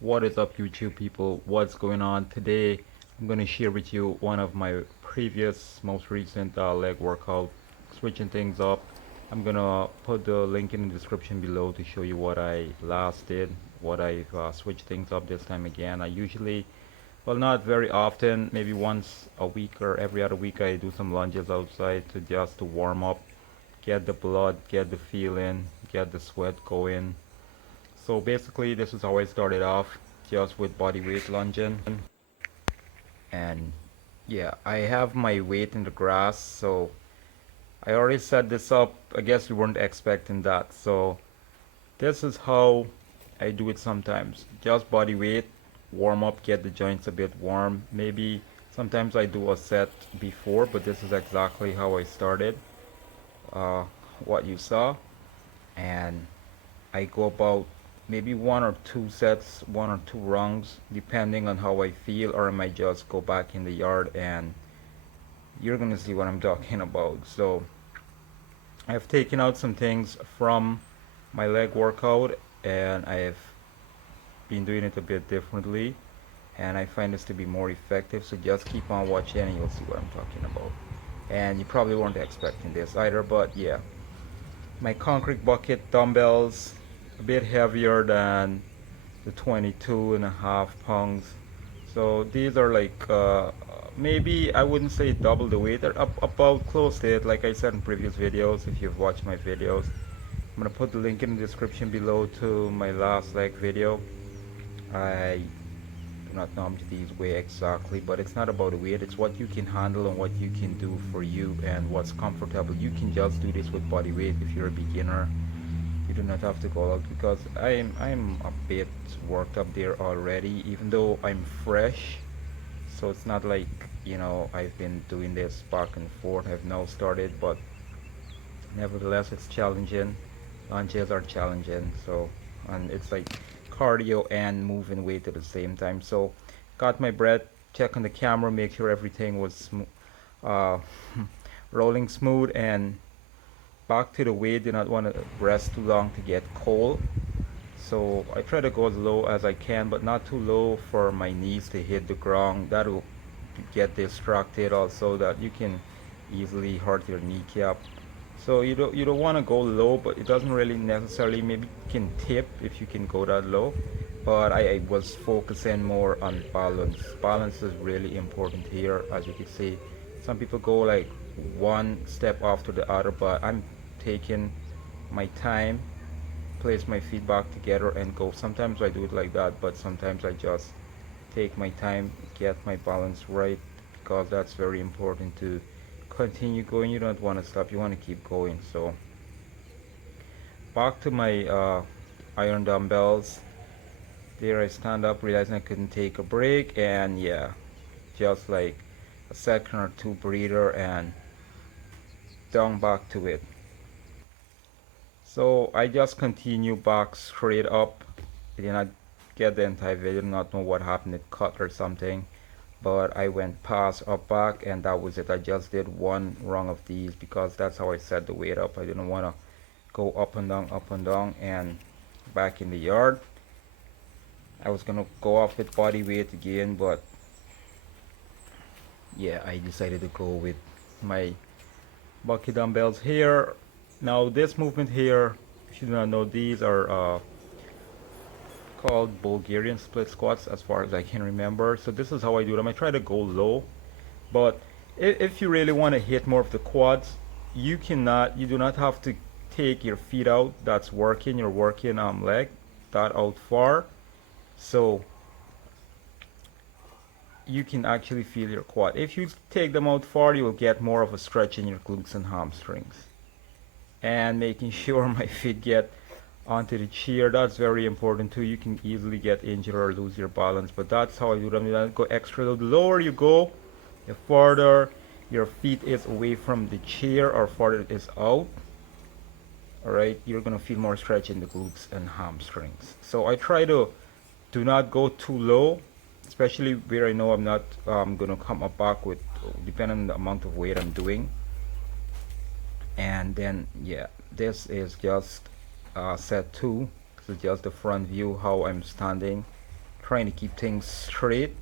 What is up, YouTube people? What's going on? Today I'm going to share with you one of my previous most recent leg workout, switching things up. I'm going to put the link in the description below to show you what I last did, what I've switched things up this time again. I usually, well, not very often, maybe once a week or every other week, I do some lunges outside to just to warm up, get the blood, get the feeling, get the sweat going. So basically this is how I started off, just with body weight lunging. And yeah, I have my weight in the grass, so I already set this up. I guess you weren't expecting that. So this is how I do it sometimes. Just body weight, warm up, get the joints a bit warm. Maybe sometimes I do a set before, but this is exactly how I started. Uh, what you saw. And I go about maybe one or two sets, one or two rungs, depending on how I feel, or I might just go back in the yard and you're gonna see what I'm talking about. So I've taken out some things from my leg workout and I've been doing it a bit differently, and I find this to be more effective. So just keep on watching and you'll see what I'm talking about. And you probably weren't expecting this either, but yeah, my concrete bucket dumbbells, a bit heavier than the 22.5 pounds. So these are like maybe I wouldn't say double the weight. They're about close to it, like I said in previous videos. If you've watched my videos, I'm gonna put the link in the description below to my last leg video. I do not know how much these weigh exactly, but it's not about the weight. It's what you can handle and what you can do for you and what's comfortable. You can just do this with body weight if you're a beginner. You do not have to go out, because I'm a bit worked up there already, even though I'm fresh. So it's not like, I've been doing this back and forth. I've now started, but nevertheless it's challenging. Lunges are challenging, so, and it's like cardio and moving weight at the same time. So got my breath, check on the camera, make sure everything was uh, rolling smooth, and back to the weight. Do not want to rest too long to get cold. So I try to go as low as I can, but not too low for my knees to hit the ground. That will get distracted also, that you can easily hurt your kneecap. So you don't want to go low, but it doesn't really necessarily, maybe you can tip if you can go that low. But I was focusing more on balance. Balance is really important here, as you can see. Some people go like one step after the other, but I'm taking my time, place my feet back together and go. Sometimes I do it like that, but sometimes I just take my time, get my balance right, because that's very important to continue going. You don't want to stop, you want to keep going. So back to my iron dumbbells. There I stand up, realizing I couldn't take a break, and yeah, just like a second or two breather and down back to it. So I just continue back straight up. I did not get the entire video, not know what happened, it cut or something. But I went past, up, back, and that was it. I just did one rung of these because that's how I set the weight up. I didn't want to go up and down, and back in the yard. I was gonna go off with body weight again, but yeah, I decided to go with my bucket dumbbells here. Now this movement here, if you do not know, these are called Bulgarian split squats as far as I can remember. So this is how I do them. I try to go low, but if you really want to hit more of the quads, you do not have to take your feet out. That's working, you're working leg, that out far. So you can actually feel your quad. If you take them out far, you will get more of a stretch in your glutes and hamstrings. And making sure my feet get onto the chair, that's very important too. You can easily get injured or lose your balance, but that's how I do them. You don't go extra low. The lower you go, the farther your feet is away from the chair or farther it is out. Alright, you're gonna feel more stretch in the glutes and hamstrings. So I try to do not go too low, especially where I know I'm not gonna come up back with, depending on the amount of weight I'm doing. And then yeah, this is just set 2. This is just the front view, how I'm standing. trying to keep things straight.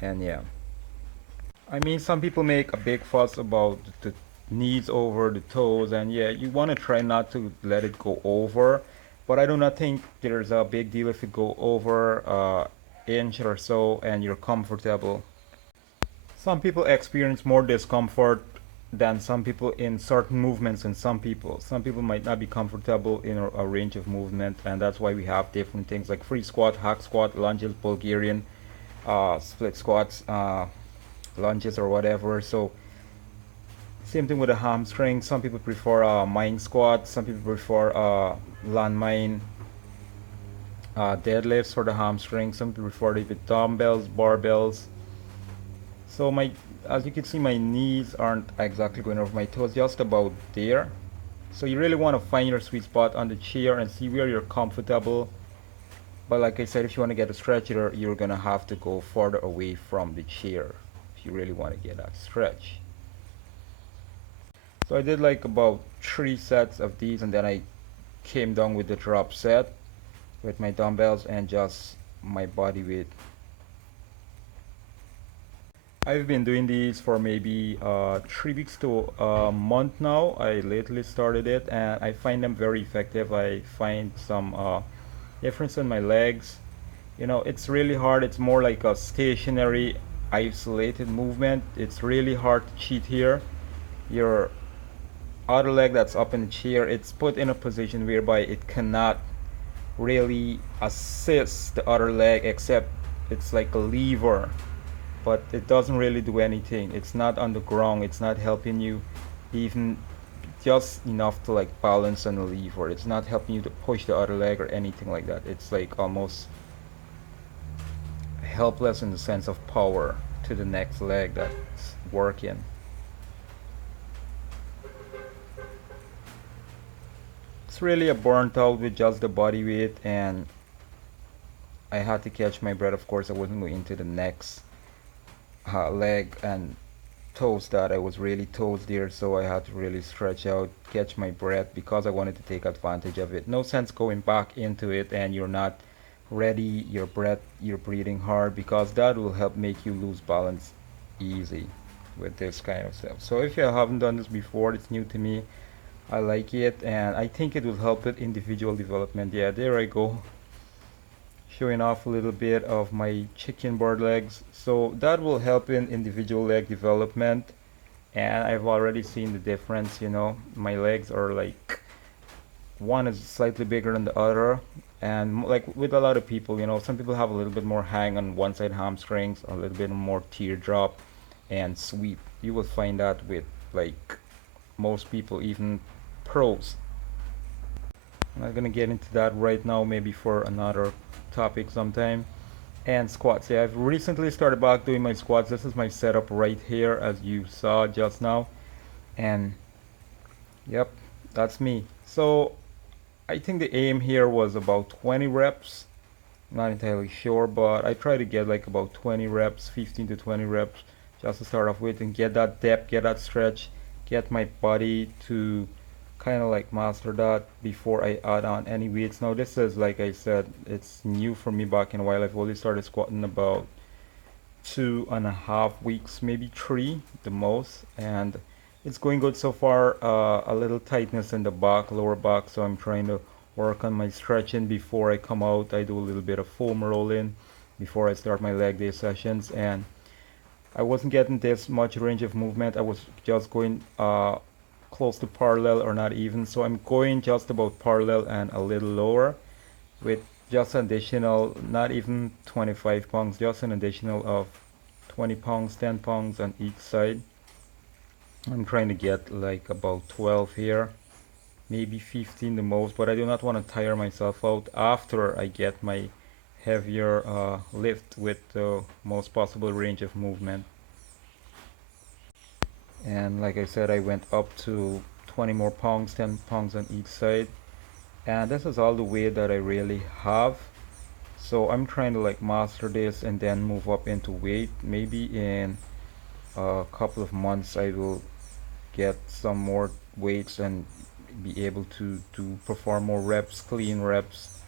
And yeah, I mean, some people make a big fuss about the knees over the toes, and yeah, you want to try not to let it go over, but I do not think there's a big deal if it go over inch or so and you're comfortable. Some people experience more discomfort than some people in certain movements, and some people might not be comfortable in a range of movement, and that's why we have different things like free squat, hack squat, lunges, Bulgarian, split squats, lunges or whatever. So same thing with the hamstring. Some people prefer mine squat, some people prefer landmine deadlifts for the hamstring, some people prefer it with dumbbells, barbells. So my, as you can see, my knees aren't exactly going over my toes, just about there. So you really want to find your sweet spot on the chair and see where you're comfortable. But like I said, if you want to get a stretch, you're gonna have to go further away from the chair if you really want to get that stretch. So I did like about 3 sets of these, and then I came down with the drop set with my dumbbells and just my body weight. I've been doing these for maybe 3 weeks to a month now. I lately started it and I find them very effective. I find some difference in my legs. You know, it's really hard. It's more like a stationary, isolated movement. It's really hard to cheat here. Your other leg that's up in the chair, it's put in a position whereby it cannot really assist the other leg, except it's like a lever, but it doesn't really do anything. It's not on the ground, it's not helping you even just enough to like balance on the lever. It's not helping you to push the other leg or anything like that. It's like almost helpless in the sense of power to the next leg that's working. It's really a burnt out with just the body weight, and I had to catch my breath. Of course, I wasn't going into the next leg and toes that I was really toes there, so I had to really stretch out, catch my breath because I wanted to take advantage of it. No sense going back into it and you're not ready, your breath, you're breathing hard, because that will help make you lose balance easy with this kind of stuff. So if you haven't done this before, it's new to me. I like it and I think it will help with individual development. Yeah, there I go, showing off a little bit of my chicken bird legs. So that will help in individual leg development, and I've already seen the difference. You know, my legs are like, one is slightly bigger than the other, and like with a lot of people, you know, some people have a little bit more hang on one side hamstrings, a little bit more teardrop and sweep. You will find that with like most people, even pros. I'm not gonna get into that right now, maybe for another topic sometime. And squats. Yeah, I've recently started back doing my squats. This is my setup right here, as you saw just now. And yep, that's me. So I think the aim here was about 20 reps. Not entirely sure, but I try to get like about 20 reps, 15 to 20 reps, just to start off with and get that depth, get that stretch, get my body to kind of like master that before I add on any weights. Now this is, like I said, it's new for me back in a while. I've only started squatting about 2.5 weeks, maybe 3 the most, and it's going good so far. A little tightness in the back, lower back, so I'm trying to work on my stretching before I come out. I do a little bit of foam rolling before I start my leg day sessions, and I wasn't getting this much range of movement. I was just going close to parallel or not even, so I'm going just about parallel and a little lower with just an additional, not even 25 pounds, just an additional of 20 pounds, 10 pounds on each side. I'm trying to get like about 12 here, maybe 15 the most, but I do not want to tire myself out after I get my heavier lift with the most possible range of movement. And like I said, I went up to 20 more pounds, 10 pounds on each side, and this is all the weight that I really have. So I'm trying to like master this and then move up into weight. Maybe in a couple of months I will get some more weights and be able to perform more reps, clean reps,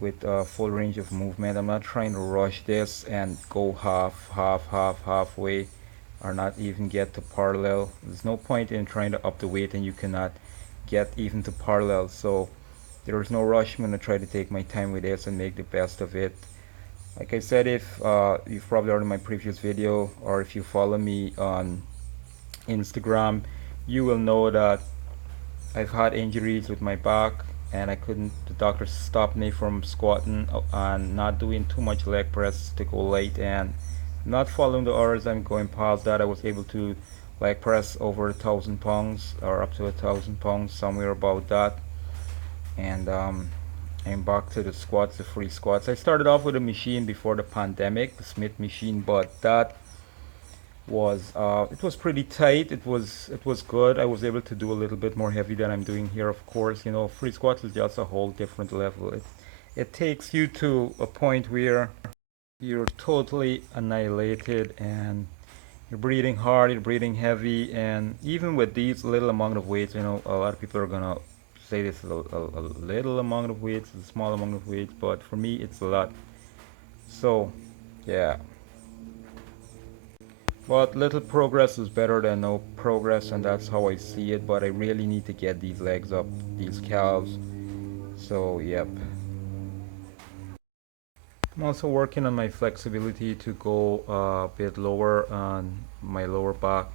with full range of movement. I'm not trying to rush this and go halfway, or not even get to parallel. There's no point in trying to up the weight and you cannot get even to parallel. So there's no rush. I'm gonna try to take my time with this and make the best of it. Like I said, if you've probably heard in my previous video, or if you follow me on Instagram, you will know that I've had injuries with my back, and I couldn't. The doctor stopped me from squatting and not doing too much leg press to go late, and not following the orders. I'm going past that. I was able to leg press over 1,000 pounds, or up to 1,000 pounds, somewhere about that, and I'm back to the squats, the free squats. I started off with a machine before the pandemic, the Smith machine, but that was it was pretty tight. It was good. I was able to do a little bit more heavy than I'm doing here. Of course, free squats is just a whole different level. It takes you to a point where you're totally annihilated, and you're breathing hard, you're breathing heavy, and even with these little amount of weights, a lot of people are gonna say this is a little amount of weights, a small amount of weights, but for me it's a lot. So yeah, but little progress is better than no progress, and that's how I see it. But I really need to get these legs up, these calves. So yep. I'm also working on my flexibility to go a bit lower on my lower back.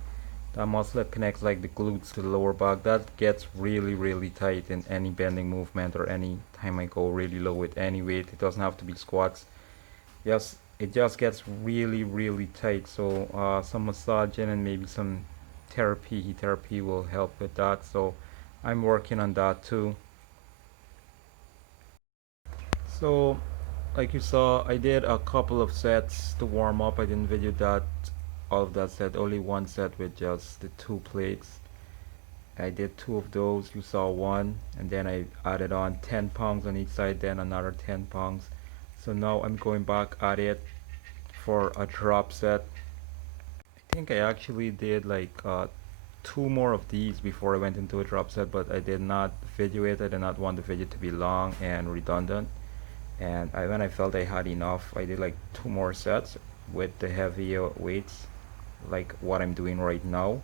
That muscle that connects like the glutes to the lower back, that gets really tight in any bending movement, or any time I go really low with any weight. It doesn't have to be squats. Yes, it just gets really tight. So some massaging and maybe some therapy, heat therapy, will help with that. So I'm working on that too. So like you saw, I did a couple of sets to warm up. I didn't video that, all of that set, only one set with just the 2 plates. I did 2 of those. You saw one, and then I added on 10 pounds on each side, then another 10 pounds. So now I'm going back at it for a drop set. I think I actually did like 2 more of these before I went into a drop set, but I did not video it. I did not want the video to be long and redundant. And when I felt I had enough, I did like 2 more sets with the heavier weights, like what I'm doing right now.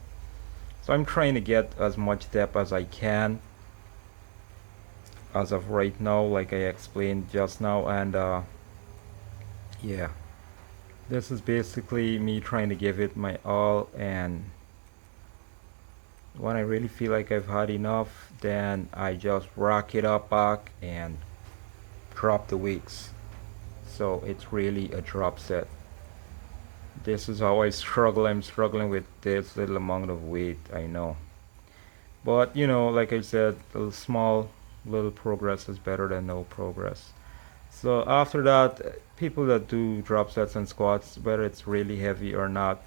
So I'm trying to get as much depth as I can as of right now, like I explained just now. And yeah, this is basically me trying to give it my all, and when I really feel like I've had enough, then I just rock it up back and drop the weights. So it's really a drop set. This is how I struggle. I'm struggling with this little amount of weight, I know. But like I said, a small little progress is better than no progress. So after that, people that do drop sets and squats, whether it's really heavy or not,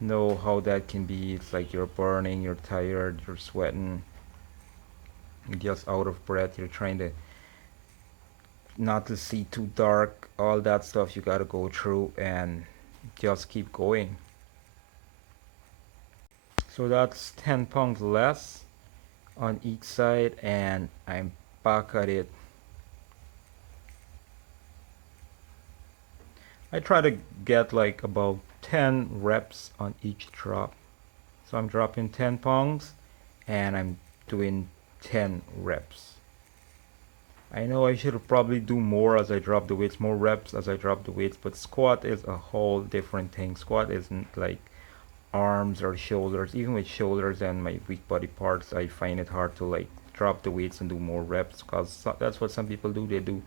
know how that can be. It's like you're burning, you're tired, you're sweating, you're just out of breath, you're trying to not to see too dark, all that stuff you gotta go through, and just keep going. So that's 10 pounds less on each side, and I'm back at it. I try to get like about 10 reps on each drop. So I'm dropping 10 pounds and I'm doing 10 reps. I know I should probably do more as I drop the weights, more reps as I drop the weights, but squat is a whole different thing. Squat isn't like arms or shoulders. Even with shoulders and my weak body parts, I find it hard to like drop the weights and do more reps, because that's what some people do. They do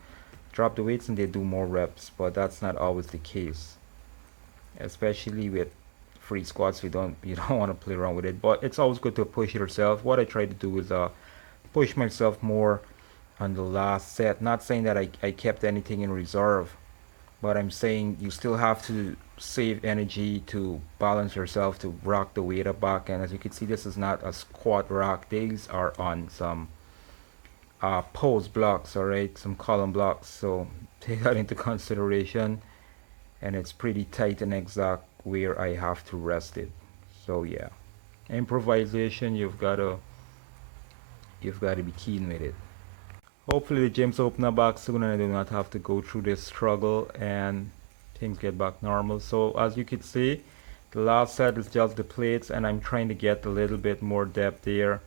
drop the weights and they do more reps, but that's not always the case. Especially with free squats, you don't want to play around with it. But it's always good to push yourself. What I try to do is push myself more on the last set. Not saying that I kept anything in reserve, but I'm saying you still have to save energy to balance yourself, to rock the weight up back. And as you can see, this is not a squat rock. These are on some pose blocks, all right, some column blocks. So take that into consideration, and it's pretty tight and exact where I have to rest it. So yeah, improvisation, you've got to be keen with it. Hopefully the gyms open up back soon and I do not have to go through this struggle and things get back normal. So as you can see, the last set is just the plates and I'm trying to get a little bit more depth there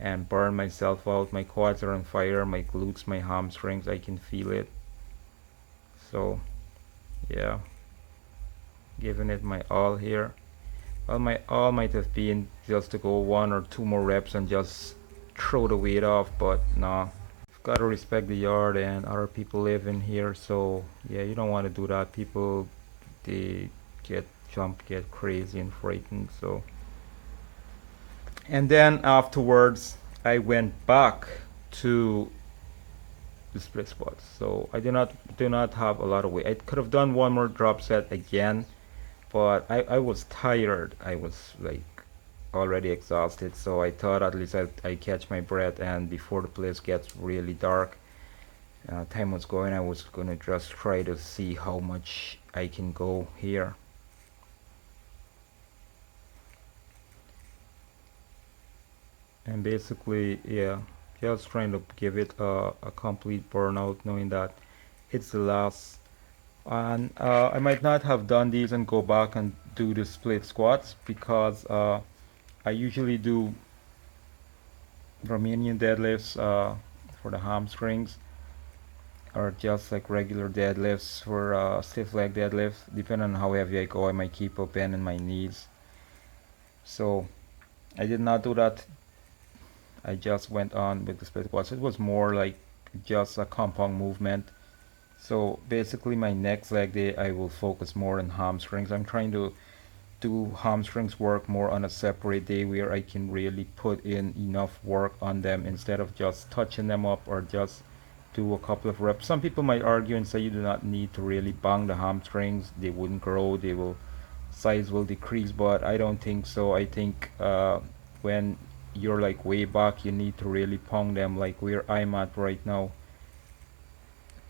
and burn myself out. My quads are on fire, my glutes, my hamstrings, I can feel it. So yeah, giving it my all here. Well, my all might have been just to go 1 or 2 more reps and just throw the weight off, but nah. You've got to respect the yard and other people live in here, so yeah, you don't want to do that. People, they get jumped, get crazy and frightened, so. And then afterwards, I went back to the split squats. So I do not have a lot of weight. I could have done one more drop set again, but I was tired. I was like already exhausted, so I thought at least I catch my breath, and before the place gets really dark, time was going, I was gonna just try to see how much I can go here. And basically, yeah, just trying to give it a complete burnout, knowing that it's the last. And I might not have done these and go back and do the split squats because I usually do Romanian deadlifts for the hamstrings, or just like regular deadlifts for stiff leg deadlifts. Depending on how heavy I go, I might keep up bending my knees. So I did not do that. I just went on with the split squats. It was more like just a compound movement. So basically my next leg day I will focus more on hamstrings. I'm trying to do hamstrings work more on a separate day where I can really put in enough work on them instead of just touching them up or just do a couple of reps. Some people might argue and say you do not need to really bang the hamstrings. They wouldn't grow. They will size will decrease, but I don't think so. I think when you're like way back, you need to really pound them like where I'm at right now.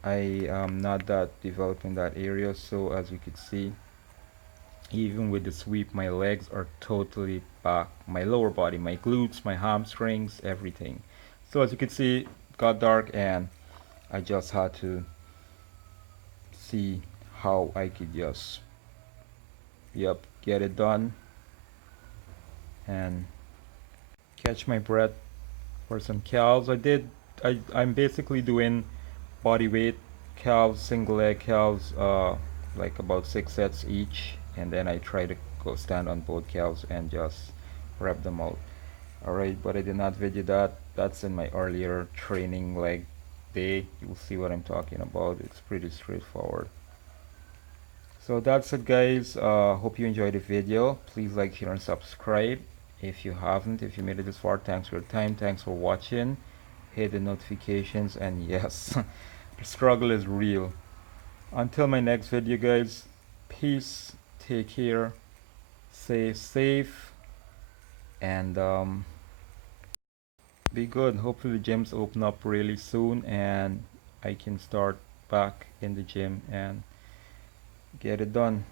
I am not that developed in that area, so as you can see, even with the sweep, my legs are totally back. My lower body, my glutes, my hamstrings, everything. So as you can see, it got dark and I just had to see how I could just, yep, get it done and catch my breath for some calves. I'm basically doing body weight calves, single leg calves, like about 6 sets each, and then I try to go stand on both calves and just rep them out. Alright, but I did not video that. That's in my earlier training leg day. You'll see what I'm talking about. It's pretty straightforward. So that's it, guys. Hope you enjoyed the video. Please like, share, and subscribe. If you haven't, if you made it this far, thanks for your time. Thanks for watching. Hit the notifications, and yes, the struggle is real. Until my next video, guys, peace, take care, stay safe, and be good. Hopefully the gyms open up really soon and I can start back in the gym and get it done.